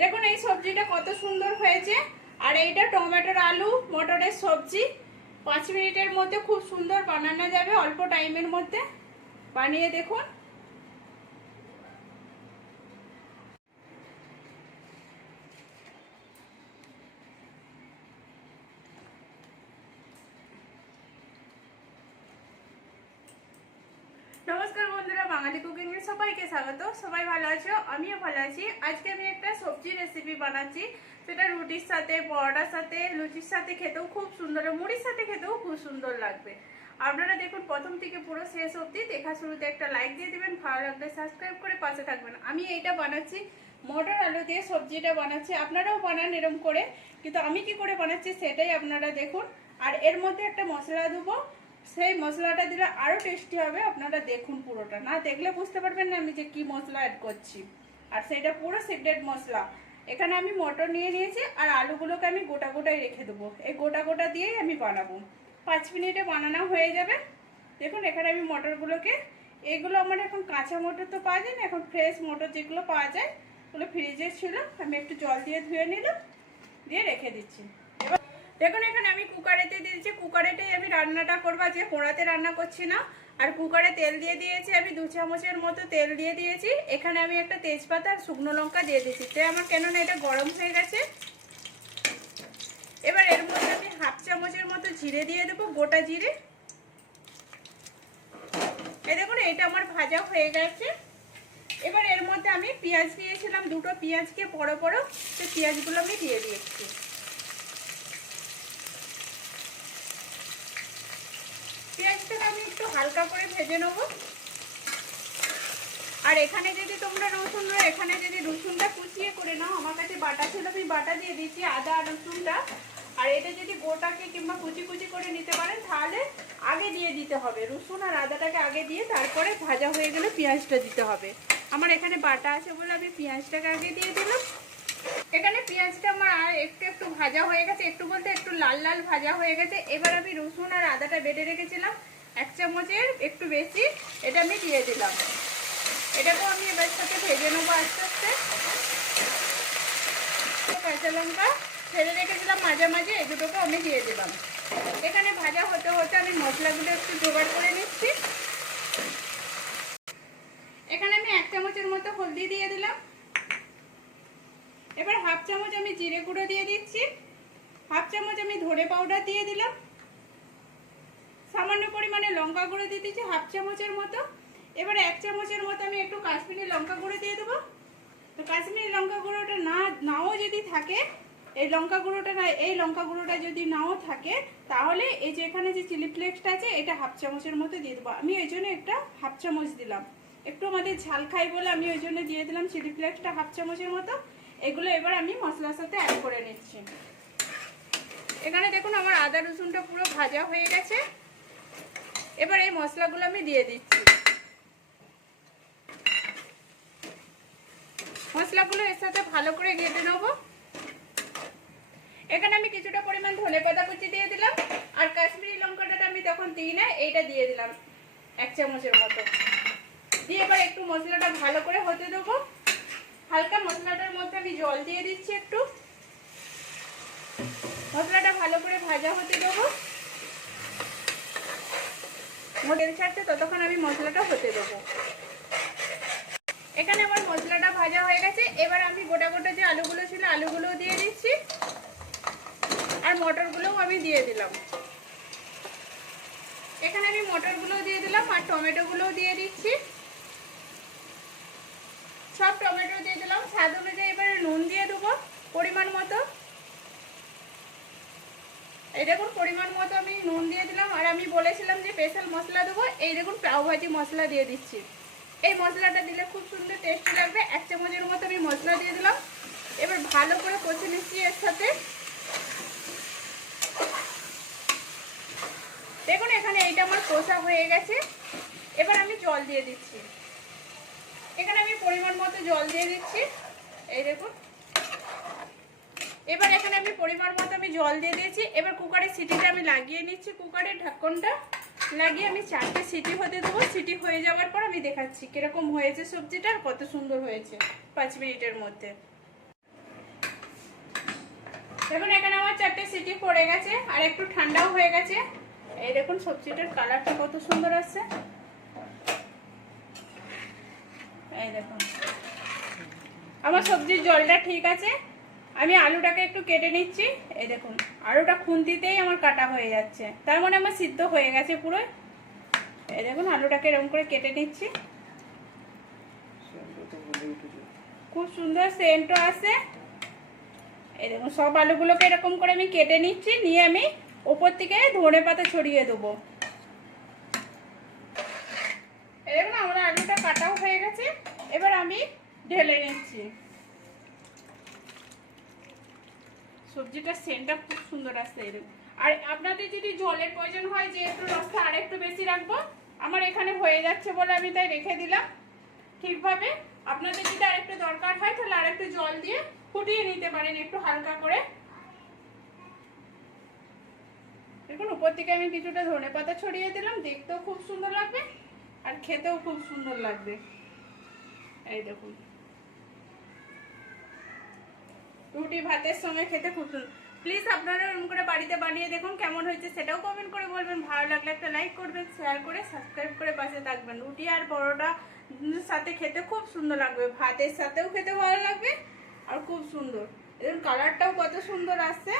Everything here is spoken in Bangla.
দেখুন এই সবজিটা কত সুন্দর হয়েছে। আর এইটা টমেটোর আলু, মটরের সবজি। পাঁচ মিনিটের মধ্যে খুব সুন্দর বানানো যাবে, অল্প টাইমের মধ্যে। বানিয়ে দেখুন। নমস্কার বাঙালি কুকিং এর সবাইকে স্বাগত। সবাই ভালো আছো? আমিও ভালো আছি। আজকে আমি একটা সবজি রেসিপি বানাচ্ছি। সেটা রুটির সাথে, পরোটার সাথে, লুচির সাথে খেতেও খুব সুন্দর মুড়ির সাথে খেতেও খুব সুন্দর লাগবে। আপনারা দেখুন, প্রথম থেকে পুরো শেষ অবধি দেখা শুরুতে একটা লাইক দিয়ে দেবেন, ভালো লাগলে সাবস্ক্রাইব করে পাশে থাকবেন। আমি এইটা বানাচ্ছি, মটর আলু দিয়ে সবজিটা বানাচ্ছি। আপনারাও বানান এরম করে, কিন্তু আমি কি করে বানাচ্ছি সেটাই আপনারা দেখুন। আর এর মধ্যে একটা মশলা দেবো। সেই মশলাটা দিলে আরও টেস্টি হবে, আপনারা দেখুন পুরোটা। না দেখলে বুঝতে পারবেন না আমি যে কি মশলা অ্যাড করছি। আর সেটা পুরো সিক্রেট মশলা। এখানে আমি মটর নিয়ে নিয়েছি, আর আলুগুলোকে আমি গোটা গোটাই রেখে দেবো। এই গোটা গোটা দিয়েই আমি বানাবো। পাঁচ মিনিটে বানানো হয়ে যাবে। দেখুন, এখানে আমি মটরগুলোকে, এগুলো আমার এখন কাঁচা মটর তো পাওয়া যায় না, এখন ফ্রেশ মটর যেগুলো পাওয়া যায়, ওগুলো ফ্রিজে ছিল। আমি একটু জল দিয়ে ধুয়ে নিলাম, দিয়ে রেখে দিচ্ছি। দেখুন, এখানে আমি কুকারেতে দিয়েছি কুকারেতেই আমি রান্নাটা করব। যে পোড়াতে রান্না করছি না। আর কুকারে তেল দিয়ে দিয়েছি আমি দু চামচের মতো তেল দিয়ে দিয়েছি। এখানে আমি একটা তেজপাতা আর শুকনো লঙ্কা দিয়ে দিয়েছি। তো আমার কেননা এটা গরম হয়ে গেছে। এবার এর মধ্যে আমি হাফ চামচের মতো জিরে দিয়ে দেবো, গোটা জিরে। এই দেখুন, এটা আমার ভাজা হয়ে গেছে। এবার এর মধ্যে আমি পেঁয়াজ দিয়েছিলাম, দুটো পেঁয়াজকে বড় বড় সেই পেঁয়াজগুলো আমি দিয়ে দিয়েছি পেঁয়াজটাকে আমি একটু হালকা করে ভেজে নেব। আর এখানে যদি তোমরা রসুন এখানে যদি রসুনটা কুচিয়ে করে নাও, আমার কাছে বাটা ছিল, আমি বাটা দিয়ে দিচ্ছি আদা আর রসুনটা। আর এটা যদি গোটাকে কিংবা কুচি কুচি করে নিতে পারেন, তাহলে আগে দিয়ে দিতে হবে। রসুন আর আদাটাকে আগে দিয়ে তারপরে ভাজা হয়ে গেলে পেঁয়াজটা দিতে হবে। আমার এখানে বাটা আছে বলে আমি পেঁয়াজটাকে আগে দিয়ে দিলাম। এখানে পেঁয়াজটা আমার আর একটু একটু ভাজা হয়ে গেছে, একটু বলতে একটু লাল লাল ভাজা হয়ে গেছে। এবার আমি রসুন আর আদাটা বেটে রেখেছিলাম। এক চামচের একটু বেশি, এটা আমি দিয়ে দিলাম। এটাকেও আমি এবার সাথে ভেজে নেব আস্তে আস্তে। কাঁচা লঙ্কা ফেলে রেখেছিলাম মাঝে মাঝে এই দুটোকে আমি দিয়ে দিলাম। এখানে ভাজা হতে হতে আমি মশলাগুলো একটু জোগাড় করে নিচ্ছি। এখানে আমি এক চামচের মতো হলদি দিয়ে দিলাম। এবার হাফ চামচ আমি জিরে গুঁড়ো দিয়ে দিচ্ছি। হাফ চামচ আমি ধরে পাউডার দিয়ে দিলাম। সামান্য পরিমাণে লঙ্কা গুঁড়ো দিয়ে দিচ্ছি হাফ চামচের মতো। এবার এক চামচের মতো আমি একটু কাশ্মীরি লঙ্কা গুঁড়ো দিয়ে দেবো। তো কাশ্মীরি লঙ্কা গুঁড়োটা না, নাও যদি থাকে, এই লঙ্কা গুঁড়োটা না, এই লঙ্কা গুঁড়োটা যদি নাও থাকে, তাহলে এই যে এখানে যে চিলি ফ্লেক্সটা আছে, এটা হাফ চামচের মতো দিয়ে দেবো। আমি ওই জন্য একটা হাফ চামচ দিলাম। একটু আমাদের ঝাল খাই বলে আমি ওই জন্য দিয়ে দিলাম চিলি ফ্লেক্সটা হাফ চামচের মতো। এগুলো এবার আমি মশলার সাথে অ্যাড করে নিচ্ছি। এখানে দেখুন আমার আদা রসুনটা পুরো ভাজা হয়ে গেছে। এবার এই মশলাগুলো আমি দিয়ে দিচ্ছি। মশলাগুলো এর সাথে ভালো করে ঘেটে নেব। এখানে আমি কিছুটা পরিমাণ ধনে পাতা কুচি দিয়ে দিলাম, আর কাশ্মীরি লঙ্কাটা আমি তখন দিই না, এইটা দিয়ে দিলাম এক চামচের মতো। দিয়ে এবার একটু মশলাটা ভালো করে হতে দেবো। হালকা মশলাটার মধ্যে আমি জল দিয়ে দিচ্ছি একটু। মশলাটা ভালো করে ভাজা হতে দেবো। তেল ছাড়তে ততক্ষণ আমি মশলাটা হতে দেবো। এখানে আমার মশলাটা ভাজা হয়ে গেছে। এবার আমি গোটা গোটা যে আলুগুলো ছিল, আলুগুলো দিয়ে দিচ্ছি। আর মটরগুলোও আমি দিয়ে দিলাম। এখানে আমি মটরগুলো দিয়ে দিলাম আর টমেটোগুলোও দিয়ে দিচ্ছি সব টমেটো দিয়ে দিলাম স্বাদ অনুযায়ী এবারে নুন দিয়ে দেবো পরিমাণ মতো দেখুন পরিমাণ মতো আমি নুন দিয়ে দিলাম, আর আমি বলেছিলাম যে স্পেশাল মশলা দেবো। এই দেখুন পাওভাজি মশলা দিয়ে দিচ্ছি। এই মশলাটা দিলে খুব সুন্দর টেস্টি লাগবে। এক চামচের মতো আমি মশলা দিয়ে দিলাম। এবার ভালো করে কষে নিচ্ছি এর সাথে। দেখুন এখানে এইটা আমার কষা হয়ে গেছে। এবার আমি জল দিয়ে দিচ্ছি। এখানে আমি পরিমাণ মতো জল দিয়ে দিচ্ছি। এই দেখুন। এবার এখানে আমি পরিমাণ মতো জল দিয়ে দিয়েছি। এবার কুকারের সিটিটা আমি লাগিয়ে নিচ্ছি। কুকারের ঢাকনটা লাগিয়ে আমি চারটে সিটি হতে দেবো। সিটি হয়ে যাওয়ার পর আমি দেখাচ্ছি কীরকম হয়েছে সবজিটা কত সুন্দর হয়েছে পাঁচ মিনিটের মধ্যে। দেখুন, এখানে আমার চারটে সিটি পড়ে গেছে আর একটু ঠান্ডাও হয়ে গেছে। এই দেখুন, সবজিটার কালারটা কত সুন্দর আসছে। এই দেখুন, আমার সবজির জলটা ঠিক আছে। আমি আলুটাকে একটু কেটে নিচ্ছি। এই দেখুন, আলুটা খুন্তিতেই আমার কাটা হয়ে যাচ্ছে। তার মানে আমার সিদ্ধ হয়ে গেছে পুরো। এই দেখুন, আলুটাকে এরকম করে কেটে নিচ্ছি। খুব সুন্দর সেন্টও আছে। এই দেখুন, সব আলুগুলোকে এরকম করে আমি কেটে নিচ্ছি। নিয়ে আমি ওপর থেকে ধনে পাতা ছড়িয়ে দেবো। দেখুন, আমার আলুটা কাটাও হয়ে গেছে। এবার আমি ঢেলে নিচ্ছি। সবজিটার সেন্টটা খুব সুন্দর আসছে এরকম। আর আপনাদের যদি জলের প্রয়োজন হয় যে একটু রসটা আর একটু বেশি রাখব, আমার এখানে হয়ে যাচ্ছে বলে আমি তাই রেখে দিলাম। ঠিকভাবে আপনাদের যদি আরেকটু দরকার হয়, তাহলে আরেকটু জল দিয়ে ফুটিয়ে নিতে পারেন একটু হালকা করে। দেখুন, উপর থেকে আমি কিছুটা ধনে পাতা ছড়িয়ে দিলাম, দেখতেও খুব সুন্দর লাগবে আর খেতেও খুব সুন্দর লাগবে। এই দেখুন। রুটি ভাতের সঙ্গে খেতে খুব প্লিজ আপনারা এরকম করে বাড়িতে বানিয়ে দেখুন কেমন হয়েছে সেটাও কমেন্ট করে বলবেন। ভালো লাগলে একটা লাইক করবেন শেয়ার করে সাবস্ক্রাইব করে পাশে থাকবেন। রুটি আর পরোটা সাথে খেতে খুব সুন্দর লাগবে। ভাতের সাথেও খেতে ভালো লাগবে আর খুব সুন্দর। এর কালারটাও কত সুন্দর আসছে।